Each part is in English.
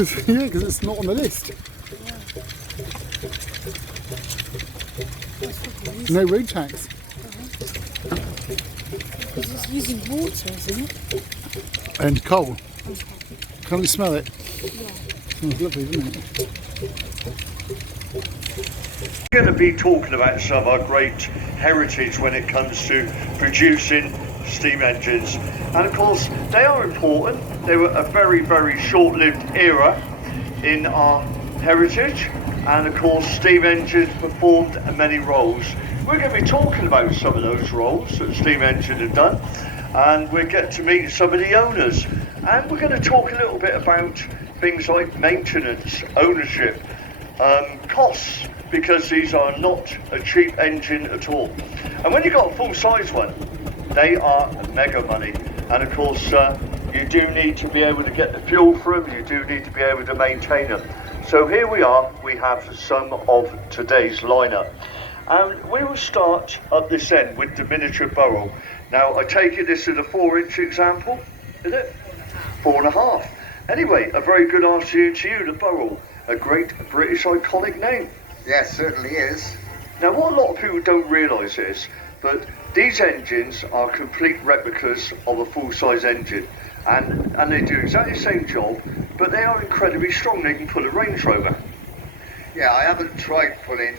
Yeah, because it's not on the list. No road tax. Because it's using water, isn't it? And coal. Can't you smell it? Yeah. Smells lovely, doesn't it? We're going to be talking about some of our great heritage when it comes to producing steam engines, and of course they are important. They were a very, very short-lived era in our heritage, and of course steam engines performed many roles. We're going to be talking about some of those roles that steam engines have done, and we'll get to meet some of the owners, and we're going to talk a little bit about things like maintenance, ownership, costs, because these are not a cheap engine at all. And when you've got a full-size one, they are mega money. And of course, you do need to be able to get the fuel for them, you do need to be able to maintain them. So here we are, we have some of today's lineup. And we will start at this end with the miniature Burrell. Now, I take it this is a 4-inch example, is it? 4.5. Anyway, a very good afternoon to you, the Burrell. A great British iconic name. Yes, certainly is. Now, what a lot of people don't realise is, but these engines are complete replicas of a full-size engine, and they do exactly the same job, but they are incredibly strong. They can pull a Range Rover. Yeah, I haven't tried pulling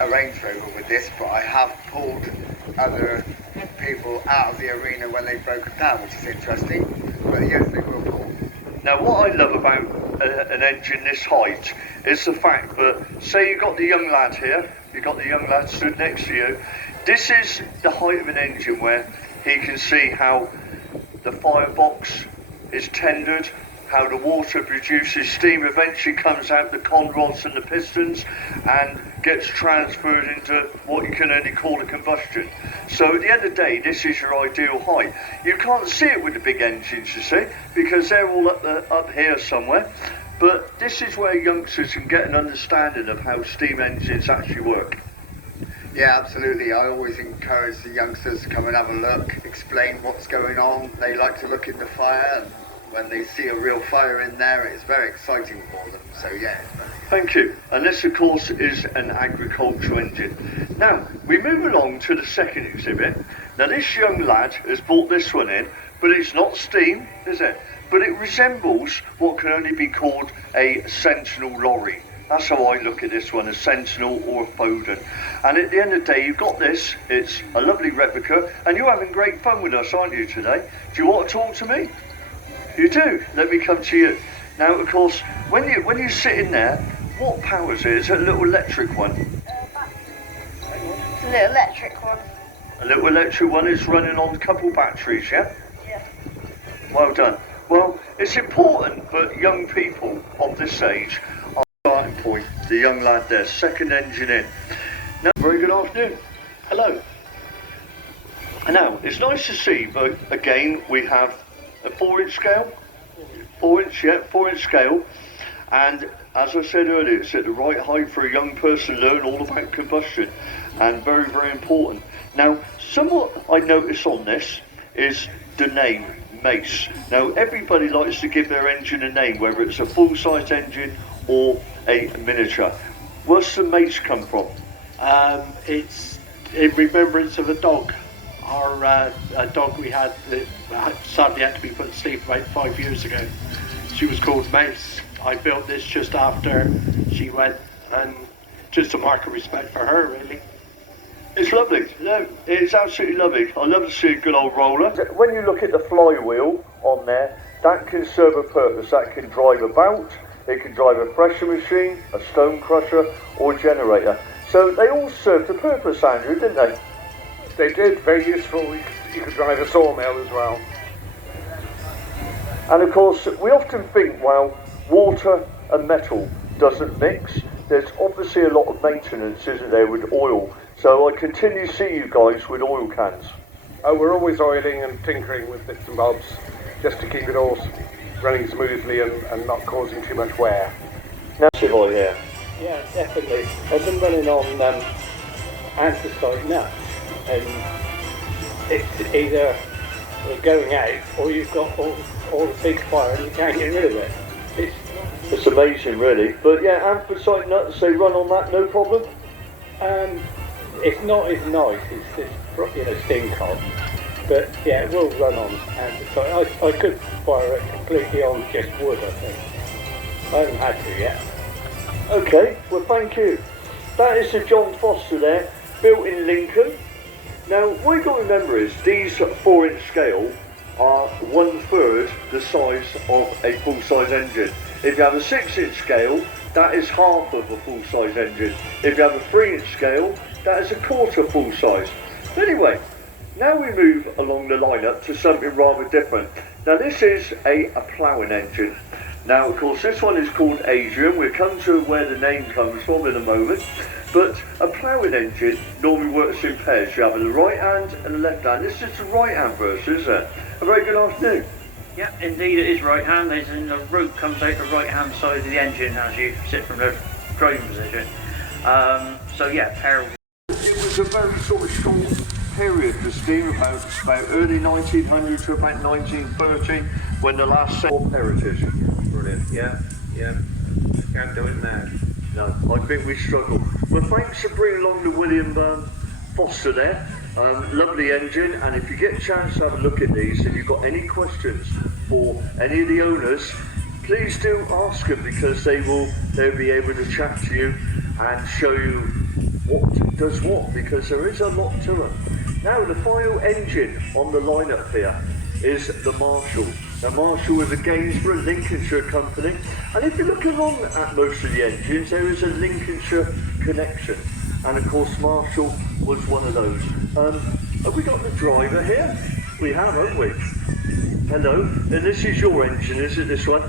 a Range Rover with this, but I have pulled other people out of the arena when they've broken down, which is interesting. But yes, they will pull. Now, what I love about an engine this height is the fact that, say you've got the young lad here, you've got the young lad stood next to you, this is the height of an engine where he can see how the firebox is tendered, how the water produces steam, eventually comes out the con rods and the pistons and gets transferred into what you can only call a combustion. So at the end of the day, this is your ideal height. You can't see it with the big engines, you see, because they're all up here somewhere. But this is where youngsters can get an understanding of how steam engines actually work. Yeah, absolutely. I always encourage the youngsters to come and have a look, explain what's going on. They like to look in the fire, and when they see a real fire in there, it's very exciting for them. So yeah. Thank you. And this, of course, is an agricultural engine. Now, we move along to the second exhibit. Now, this young lad has brought this one in, but it's not steam, is it? But it resembles what can only be called a Sentinel lorry. That's how I look at this one, a Sentinel or a Foden. And at the end of the day, you've got this, it's a lovely replica, and you're having great fun with us, aren't you, today? Do you want to talk to me? You do? Let me come to you. Now, of course, when you sit in there, what powers it? Is it a little electric one? It's a little electric one. A little electric one is running on a couple batteries, yeah? Yeah. Well done. Well, it's important that young people of this age are starting point. The young lad there, second engine in. Now, very good afternoon. Hello. And now, it's nice to see, but again, we have a 4-inch scale. 4-inch scale. And as I said earlier, it's at the right height for a young person to learn all about combustion. And very, very important. Now, somewhat I notice on this is the name, Mace. Now, everybody likes to give their engine a name, whether it's a full-size engine or a miniature. Where's the Mace come from? It's in remembrance of a dog. A dog we had that sadly had to be put to sleep about 5 years ago. She was called Mace. I built this just after she went, and just a mark of respect for her, really. It's lovely. No, it's absolutely lovely. I love to see a good old roller. When you look at the flywheel on there, that can serve a purpose. That can drive a belt, it can drive a thresher machine, a stone crusher, or a generator. So they all served a purpose, Andrew, didn't they? They did, very useful. You could drive a sawmill as well. And of course, we often think, well, water and metal doesn't mix. There's obviously a lot of maintenance, isn't there, with oil. So I continue to see you guys with oil cans. Oh, we're always oiling and tinkering with bits and bobs, just to keep it all running smoothly and not causing too much wear. Now, oil here. Yeah, definitely. I've been running on anthracite nuts, and it's either going out or you've got all the big fire and you can't get rid of it. It's amazing, really. But yeah, anthracite nuts, they run on that, no problem? It's not as nice as steam coal, but yeah, it will run on anthracite. I could fire it completely on just wood, I think. I haven't had to yet. Okay, well thank you. That is the John Foster there, built in Lincoln. Now, what you've got to remember is these 4-inch scale are 1/3 the size of a full-size engine. If you have a 6-inch scale, that is half of a full-size engine. If you have a 3-inch scale, that is a quarter full-size. Anyway, now we move along the lineup to something rather different. Now this is a ploughing engine. Now of course this one is called Adrian. We'll come to where the name comes from in a moment. But a ploughing engine normally works in pairs. You have the right hand and the left hand. This is the right hand version, isn't it? A very good afternoon. Yeah, indeed it is right hand. There's the rope comes out the right hand side of the engine as you sit from the driving position. So yeah, pair. It was a very sort of short period for steam, about early 1900 to about 1930, when the last set of heritage. Brilliant, yeah. Can't do it now. No, I think we struggle. Well, thanks for bringing along the William Foster there. Lovely engine, and if you get a chance to have a look at these and you've got any questions for any of the owners, please do ask them, because they'll be able to chat to you and show you what does what, because there is a lot to them. Now the final engine on the lineup here is the Marshall. Now Marshall is a Gainsborough, Lincolnshire company, and if you look along at most of the engines, there is a Lincolnshire connection, and of course Marshall was one of those. Have we got the driver here? We have, haven't we? Hello, and this is your engine, is it, this one?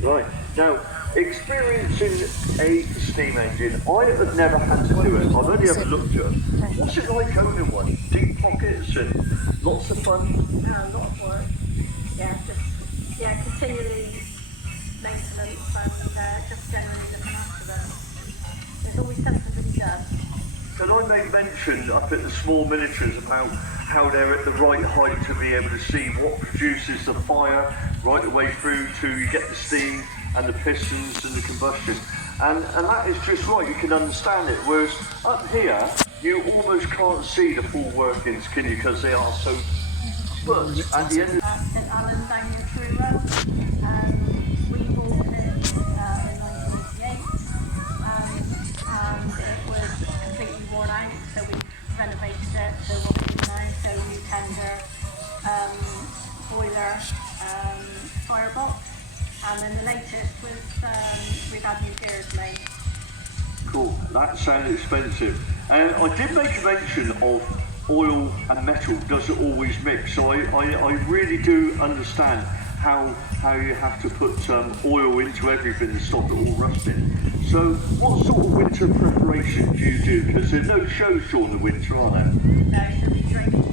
Right, now experiencing a steam engine, I have never had to do it, I've only ever looked at it. What's it like owning one? Deep pockets and lots of fun? A lot of work. Yeah, continually maintenance and just generally looking after them. There's always something to be done. Can I make mention up at the small miniatures about how they're at the right height to be able to see what produces the fire right the way through to you get the steam and the pistons and the combustion, and that is just right, you can understand it, whereas up here you almost can't see the full workings, can you, because they are so, but at the end of St Alan down near True Road, we bought it in 1988, and it was completely worn out, so we renovated it to what it is now, so new tender, boiler, firebox. And then the latest was we've had new gears made. Cool, that sounds expensive. And I did make a mention of oil and metal doesn't always mix, so I really do understand how you have to put oil into everything to stop it all rusting. So what sort of winter preparation do you do? Because there's no shows during the winter, are there? No, so we drink it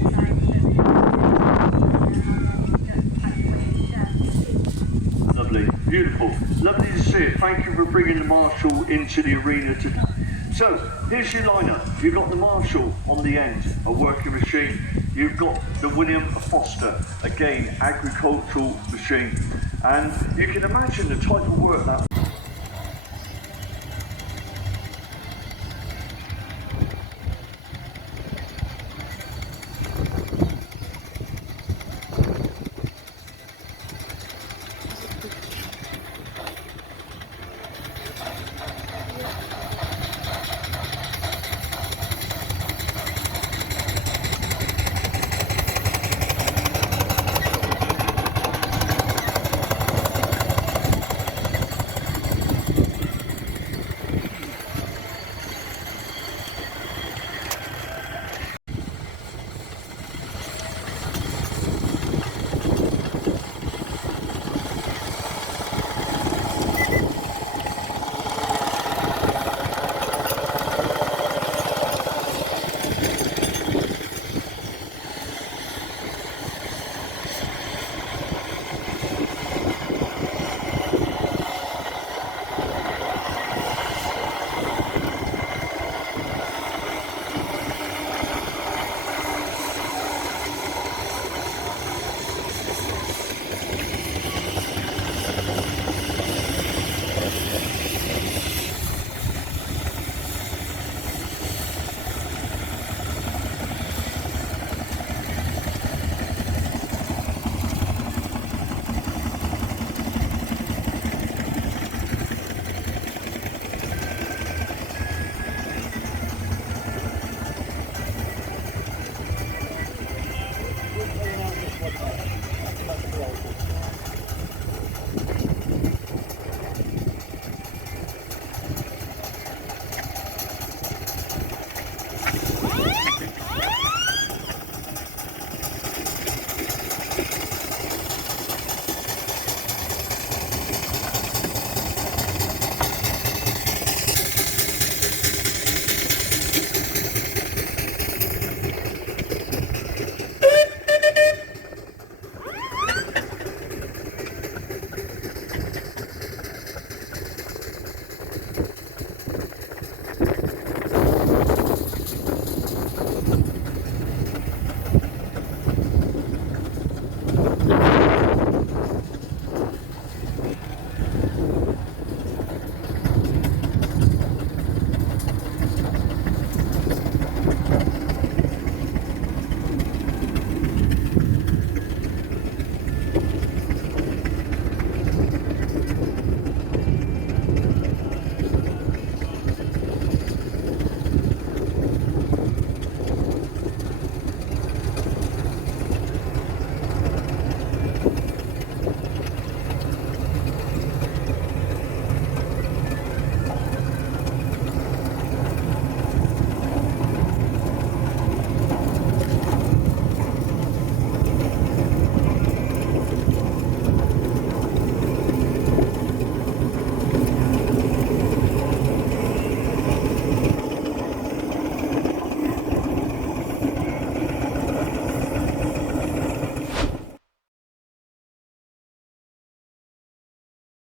Lovely, beautiful, lovely to see it. Thank you for bringing the Marshall into the arena today. So here's your lineup. You've got the Marshall on the end, a working machine. You've got the William Foster, again agricultural machine, and you can imagine the type of work that